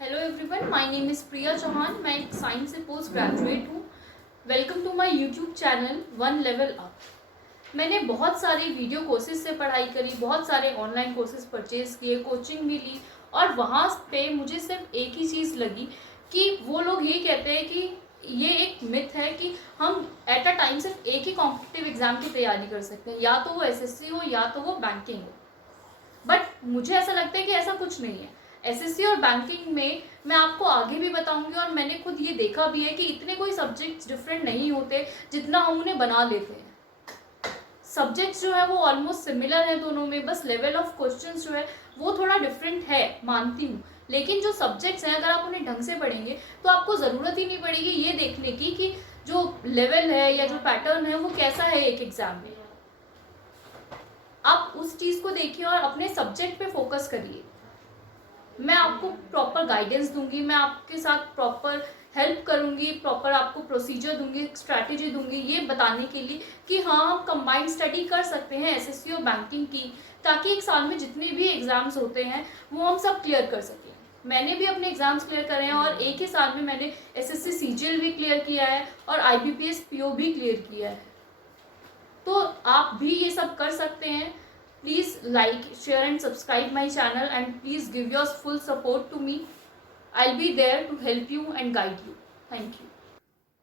Hello everyone, my name is Priya Chauhan. मैं एक science से पोस्ट ग्रेजुएट हूँ। Welcome to my YouTube channel one level up. मैंने बहुत सारे वीडियो कोर्सेज से पढ़ाई करी, बहुत सारे ऑनलाइन कोर्सेज परचेज किए, कोचिंग भी ली और वहाँ पे मुझे सिर्फ एक ही चीज़ लगी कि वो लोग ये कहते हैं कि ये एक मिथ है कि हम एट अ टाइम सिर्फ एक ही कॉम्पिटिटिव एग्ज़ाम की तैयारी कर सकते हैं, या तो वो एसएससी हो या तो वो बैंकिंग हो। बट मुझे ऐसा लगता है कि ऐसा कुछ नहीं है। एसएससी और बैंकिंग में मैं आपको आगे भी बताऊंगी, और मैंने खुद ये देखा भी है कि इतने कोई सब्जेक्ट्स डिफरेंट नहीं होते जितना हम उन्हें बना लेते हैं। सब्जेक्ट्स जो है वो ऑलमोस्ट सिमिलर है दोनों में, बस लेवल ऑफ क्वेश्चंस जो है वो थोड़ा डिफरेंट है, मानती हूँ। लेकिन जो सब्जेक्ट्स हैं अगर आप उन्हें ढंग से पढ़ेंगे तो आपको ज़रूरत ही नहीं पड़ेगी ये देखने की कि जो लेवल है या जो पैटर्न है वो कैसा है एक एग्जाम में। आप उस चीज़ को देखिए और अपने सब्जेक्ट पे फोकस करिए। मैं आपको प्रॉपर गाइडेंस दूंगी, मैं आपके साथ प्रॉपर हेल्प करूंगी, प्रॉपर आपको प्रोसीजर दूंगी, स्ट्रैटेजी दूंगी ये बताने के लिए कि हाँ, हम कंबाइंड स्टडी कर सकते हैं एसएससी और बैंकिंग की, ताकि एक साल में जितने भी एग्जाम्स होते हैं वो हम सब क्लियर कर सकें। मैंने भी अपने एग्जाम्स क्लियर करे हैं और एक ही साल में मैंने एसएससी सीजीएल भी क्लियर किया है और आईबीपीएस पीओ भी क्लियर किया है। तो आप भी ये सब कर सकते हैं। Please like, share and subscribe my channel, and please give your full support to me. I'll be there to help you and guide you. Thank you.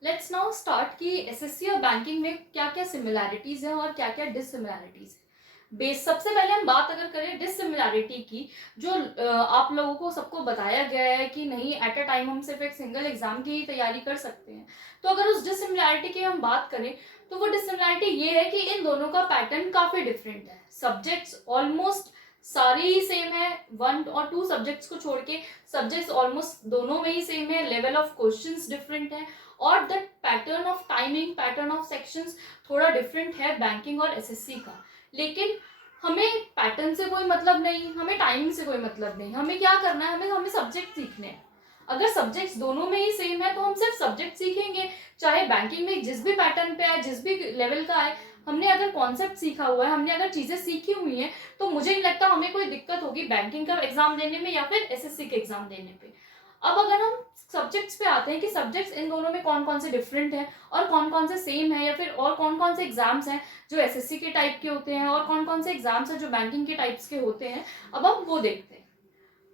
Let's now start कि एसएससी और बैंकिंग में क्या क्या similarities हैं और क्या क्या डिससिमिलैरिटीज़ हैं। बेस सबसे पहले हम बात अगर करें डिससिमिलैरिटी की, जो आप लोगों को सबको बताया गया है कि नहीं, एट अ टाइम हम सिर्फ एक सिंगल एग्जाम की ही तैयारी कर सकते हैं। तो अगर उस डिससिमिलैरिटी की हम बात करें तो वो डिससिमिलैरिटी ये है कि इन दोनों का पैटर्न काफ़ी डिफरेंट है। सब्जेक्ट्स ऑलमोस्ट सारे ही सेम है, 1 और 2 सब्जेक्ट्स को छोड़ के सब्जेक्ट्स ऑलमोस्ट दोनों में ही सेम है। लेवल ऑफ क्वेश्चंस डिफरेंट है और the pattern of timing, pattern of sections थोड़ा डिफरेंट है बैंकिंग और एसएससी का। लेकिन हमें पैटर्न से कोई मतलब नहीं, हमें टाइमिंग से कोई मतलब नहीं, हमें क्या करना है, हमें सब्जेक्ट सीखने हैं। अगर सब्जेक्ट्स दोनों में ही सेम है तो हम सिर्फ सब्जेक्ट सीखेंगे, चाहे बैंकिंग में जिस भी पैटर्न पे आए, जिस भी लेवल का आए। हमने अगर कॉन्सेप्ट सीखा हुआ है, हमने अगर चीजें सीखी हुई हैं, तो मुझे नहीं लगता हमें कोई दिक्कत होगी बैंकिंग का एग्जाम देने में या फिर एसएससी के एग्जाम देने पे। अब अगर हम सब्जेक्ट्स पे आते हैं कि सब्जेक्ट्स इन दोनों में कौन कौन से डिफरेंट हैं और कौन कौन से सेम है, या फिर और कौन कौन से एग्जाम्स हैं जो एसएससी के टाइप के होते हैं और कौन कौन से एग्जाम्स हैं जो बैंकिंग के टाइप्स के होते हैं, अब हम वो देखते हैं।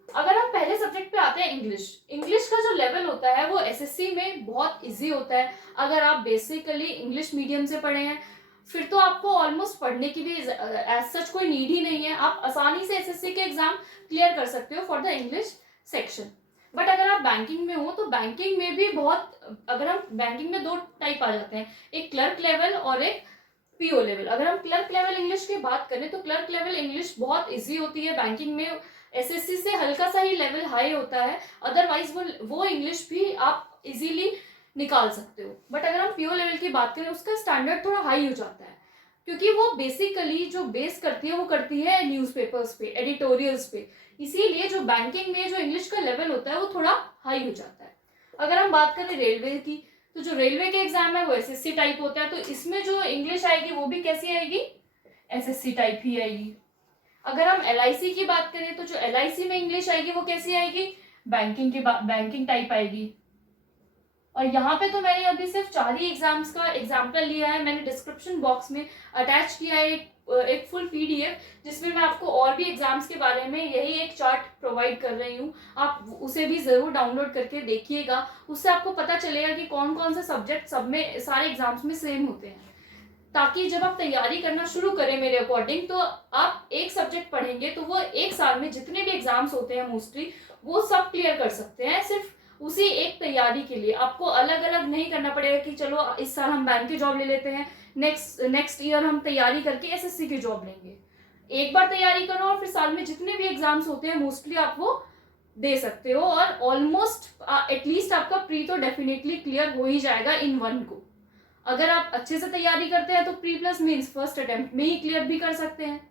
अगर हम पहले सब्जेक्ट पे आते हैं इंग्लिश, इंग्लिश का जो लेवल होता है वो एसएससी में बहुत इजी होता है। अगर आप बेसिकली इंग्लिश मीडियम से पढ़े हैं फिर तो आपको ऑलमोस्ट पढ़ने की भी एज सच कोई नीड ही नहीं है, आप आसानी से एसएससी के एग्जाम क्लियर कर सकते हो for the English section. But अगर आप बैंकिंग में हो तो बैंकिंग में भी बहुत, अगर हम बैंकिंग में 2 टाइप आ जाते हैं, एक क्लर्क लेवल और एक पीओ लेवल। अगर हम क्लर्क लेवल इंग्लिश की बात करें तो क्लर्क लेवल इंग्लिश बहुत इजी होती है बैंकिंग में, एसएससी से हल्का सा ही लेवल हाई होता है, अदरवाइज वो इंग्लिश भी आप इजीली निकाल सकते हो। बट अगर हम पीओ लेवल की बात करें उसका स्टैंडर्ड थोड़ा हाई हो जाता है, क्योंकि वो बेसिकली जो बेस करती है वो करती है न्यूज़पेपर्स पे, एडिटोरियल्स पे। इसीलिए जो बैंकिंग में जो इंग्लिश का लेवल होता है वो थोड़ा हाई हो जाता है। अगर हम बात करें रेलवे की, तो जो रेलवे के एग्जाम है वो एसएससी टाइप होता है, तो इसमें जो इंग्लिश आएगी वो भी कैसी आएगी, एसएससी टाइप ही आएगी। अगर हम एलआईसी की बात करें तो जो एलआईसी में इंग्लिश आएगी वो कैसी आएगी, बैंकिंग टाइप आएगी। और यहाँ पे तो मैंने अभी सिर्फ 4 ही एग्जाम्स का एग्जाम्पल लिया है। मैंने डिस्क्रिप्शन बॉक्स में अटैच किया है एक फुल पीडीएफ, जिसमें मैं आपको और भी एग्जाम्स के बारे में यही एक चार्ट प्रोवाइड कर रही हूँ। आप उसे भी जरूर डाउनलोड करके देखिएगा, उससे आपको पता चलेगा कि कौन कौन से सब्जेक्ट सब में, सारे एग्जाम्स में सेम होते हैं, ताकि जब आप तैयारी करना शुरू करें मेरे अकॉर्डिंग तो आप एक सब्जेक्ट पढ़ेंगे तो वो एक साल में जितने भी एग्जाम्स होते हैं मोस्टली वो सब क्लियर कर सकते हैं। सिर्फ उसी एक तैयारी के लिए आपको अलग अलग नहीं करना पड़ेगा कि चलो इस साल हम बैंक की जॉब ले लेते हैं, नेक्स्ट ईयर हम तैयारी करके एसएससी की जॉब लेंगे। एक बार तैयारी करो और फिर साल में जितने भी एग्जाम्स होते हैं मोस्टली आप वो दे सकते हो, और ऑलमोस्ट एटलीस्ट आपका प्री तो डेफिनेटली क्लियर हो ही जाएगा इन 1 को। अगर आप अच्छे से तैयारी करते हैं तो pre plus means first attempt में ही क्लियर भी कर सकते हैं।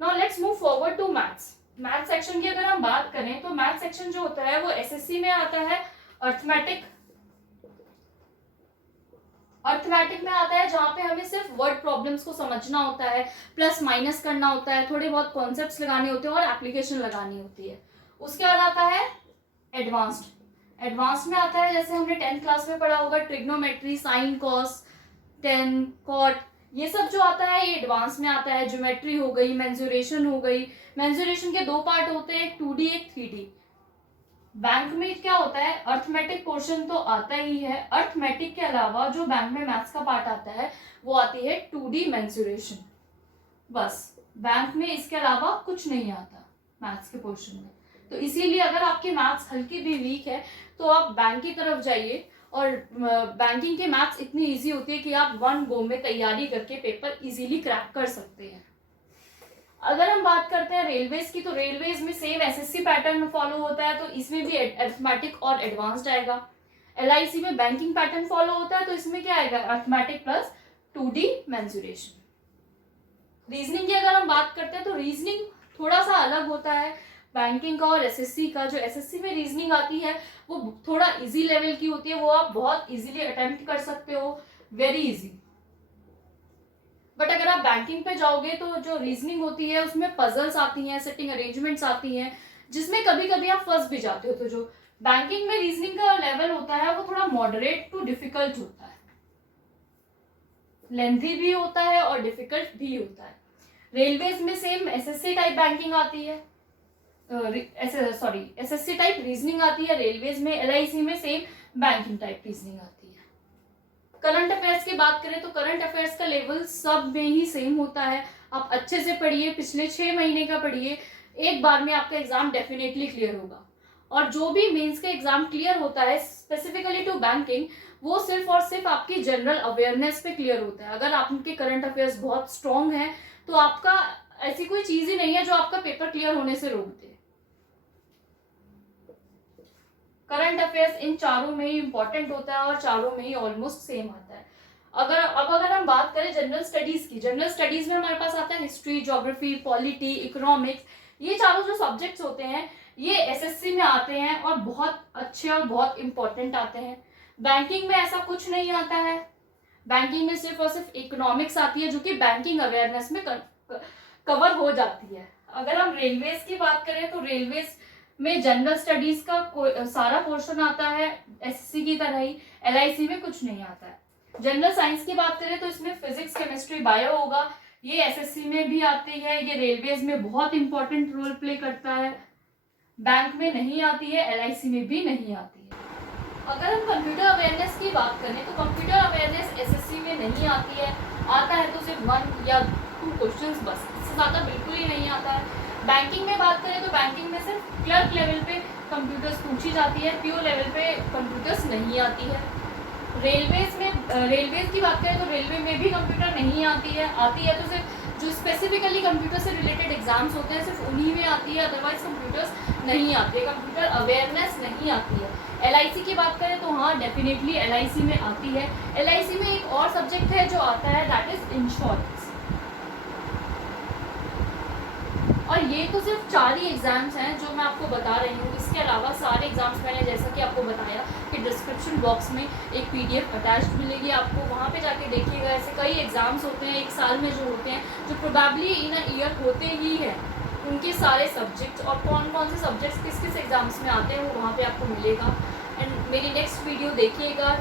Now let's move forward to maths. Math section की अगर हम बात करें तो मैथ सेक्शन जो होता है वो एसएससी में आता है अर्थमेटिक में आता है, जहां पे हमें सिर्फ वर्ड प्रॉब्लम्स को समझना होता है, प्लस माइनस करना होता है, थोड़े बहुत कॉन्सेप्ट्स लगाने होते हैं और एप्लीकेशन लगानी होती है। उसके बाद आता है एडवांस्ड में आता है, जैसे हमने 10th क्लास में पढ़ा होगा, trigonometry, sine, cos, tan, cot, ये सब जो आता है ये एडवांस में आता है। ज्योमेट्री हो गई, मेंसुरेशन हो गई। मेंसुरेशन के दो पार्ट होते हैं, एक 2D एक 3D। बैंक में क्या होता है, अर्थमेटिक पोर्शन तो आता ही है, अर्थमेटिक के अलावा जो बैंक में मैथ्स का पार्ट आता है वो आती है 2D मेंसुरेशन। बस बैंक में इसके अलावा कुछ नहीं आता मैथ्स के पोर्शन में। तो इसीलिए अगर आपकी मैथ्स हल्की भी वीक है तो आप बैंक की तरफ जाइए, और बैंकिंग के मैथ्स इतनी इजी होती है कि आप वन गो में तैयारी करके पेपर इजीली क्रैक कर सकते हैं। अगर हम बात करते हैं रेलवेज की, तो रेलवेज में सेम एसएससी पैटर्न फॉलो होता है, तो इसमें भी अरिथमेटिक और एडवांस्ड आएगा। एलआईसी में बैंकिंग पैटर्न फॉलो होता है, तो इसमें क्या आएगा, arithmetic plus 2D mensuration. Reasoning की अगर हम बात करते हैं तो रीजनिंग थोड़ा सा अलग होता है बैंकिंग का और एसएससी का। जो एसएससी में रीजनिंग आती है वो थोड़ा इजी लेवल की होती है, वो आप बहुत इजीली अटेम्प्ट कर सकते हो, वेरी इजी। बट अगर आप बैंकिंग पे जाओगे तो जो रीजनिंग होती है उसमें पजल्स आती हैं, सेटिंग अरेंजमेंट्स आती हैं, जिसमें कभी कभी आप फंस भी जाते हो। तो जो बैंकिंग में रीजनिंग का लेवल होता है वो थोड़ा मॉडरेट टू डिफिकल्ट होता है, लेंथी भी होता है और डिफिकल्ट भी होता है। रेलवेज में सेम एसएससी टाइप बैंकिंग आती है, एसएससी टाइप रीजनिंग आती है रेलवेज में। एलआईसी में सेम बैंकिंग टाइप रीजनिंग आती है। करंट अफेयर्स की बात करें तो करंट अफेयर्स का लेवल सब में ही सेम होता है। आप अच्छे से पढ़िए, पिछले 6 महीने का पढ़िए, एक बार में आपका एग्जाम डेफिनेटली क्लियर होगा। और जो भी मेंस का एग्जाम क्लियर होता है स्पेसिफिकली टू बैंकिंग, वो सिर्फ और सिर्फ आपकी जनरल अवेयरनेस पे क्लियर होता है। अगर आपके करंट अफेयर्स बहुत स्ट्रॉन्ग है तो आपका ऐसी कोई चीज ही नहीं है जो आपका पेपर क्लियर होने से रोक दे। करंट अफेयर्स इन चारों में ही इंपॉर्टेंट होता है और चारों में ही ऑलमोस्ट सेम आता है। अगर हम बात करें जनरल स्टडीज की, जनरल स्टडीज में हमारे पास आता है हिस्ट्री, ज्योग्राफी, पॉलिटी, इकोनॉमिक्स। ये चारों जो सब्जेक्ट्स होते हैं ये एसएससी में आते हैं और बहुत अच्छे और बहुत इंपॉर्टेंट आते हैं। बैंकिंग में ऐसा कुछ नहीं आता है। बैंकिंग में सिर्फ और सिर्फ इकोनॉमिक्स आती है जो कि बैंकिंग अवेयरनेस में कवर हो जाती है। अगर हम रेलवेज की बात करें तो रेलवेज में जनरल स्टडीज का सारा पोर्शन आता है एसएससी की तरह ही। एलआईसी में कुछ नहीं आता है। जनरल साइंस की बात करें तो इसमें फिजिक्स, केमिस्ट्री, बायो होगा। ये एसएससी में भी आती है, ये रेलवेज में बहुत इंपॉर्टेंट रोल प्ले करता है। बैंक में नहीं आती है, एलआईसी में भी नहीं आती है। अगर हम कंप्यूटर अवेयरनेस की बात करें तो कंप्यूटर अवेयरनेस एसएससी में नहीं आती है। आता है तो सिर्फ 1 या 2 क्वेश्चंस बस, इससे ज़्यादा बिल्कुल ही नहीं आता है। बैंकिंग में बात करें तो बैंकिंग में सिर्फ क्लर्क लेवल पे कंप्यूटर्स पूछी जाती है, पीओ लेवल पे कंप्यूटर्स नहीं आती है। रेलवेज की बात करें तो रेलवे में भी कंप्यूटर नहीं आती है। आती है तो सिर्फ जो स्पेसिफिकली कंप्यूटर से रिलेटेड एग्जाम्स होते हैं सिर्फ उन्हीं में आती है, अदरवाइज कंप्यूटर्स नहीं आती है, कंप्यूटर अवेयरनेस नहीं आती है। एलआईसी की बात करें तो हाँ डेफिनेटली एलआईसी में आती है। एलआईसी में एक और सब्जेक्ट है जो आता है, दैट इज इंश्योरेंस। और ये तो सिर्फ 4 ही एग्जाम्स हैं जो मैं आपको बता रही हूँ। इसके अलावा सारे एग्जाम्स मैंने जैसा कि आपको बताया कि डिस्क्रिप्शन बॉक्स में एक पीडीएफ अटैच्ड मिलेगी आपको, वहाँ पे जाके देखिएगा। ऐसे कई एग्जाम्स होते हैं एक साल में जो होते हैं, जो प्रोबेबली इन अ ईयर होते ही हैं, उनके सारे सब्जेक्ट्स और कौन कौन से सब्जेक्ट्स किस किस एग्जाम्स में आते हैं वो वहाँ पे आपको मिलेगा। एंड मेरी नेक्स्ट वीडियो देखिएगा,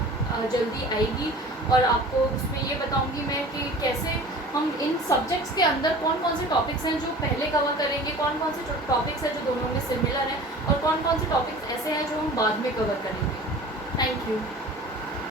जल्दी आएगी, और आपको उसमें ये बताऊँगी मैं कि कैसे हम इन सब्जेक्ट्स के अंदर कौन कौन से टॉपिक्स हैं जो पहले कवर करेंगे, कौन कौन से टॉपिक्स हैं जो दोनों में सिमिलर हैं, और कौन कौन से टॉपिक्स ऐसे हैं जो हम बाद में कवर करेंगे। Thank you.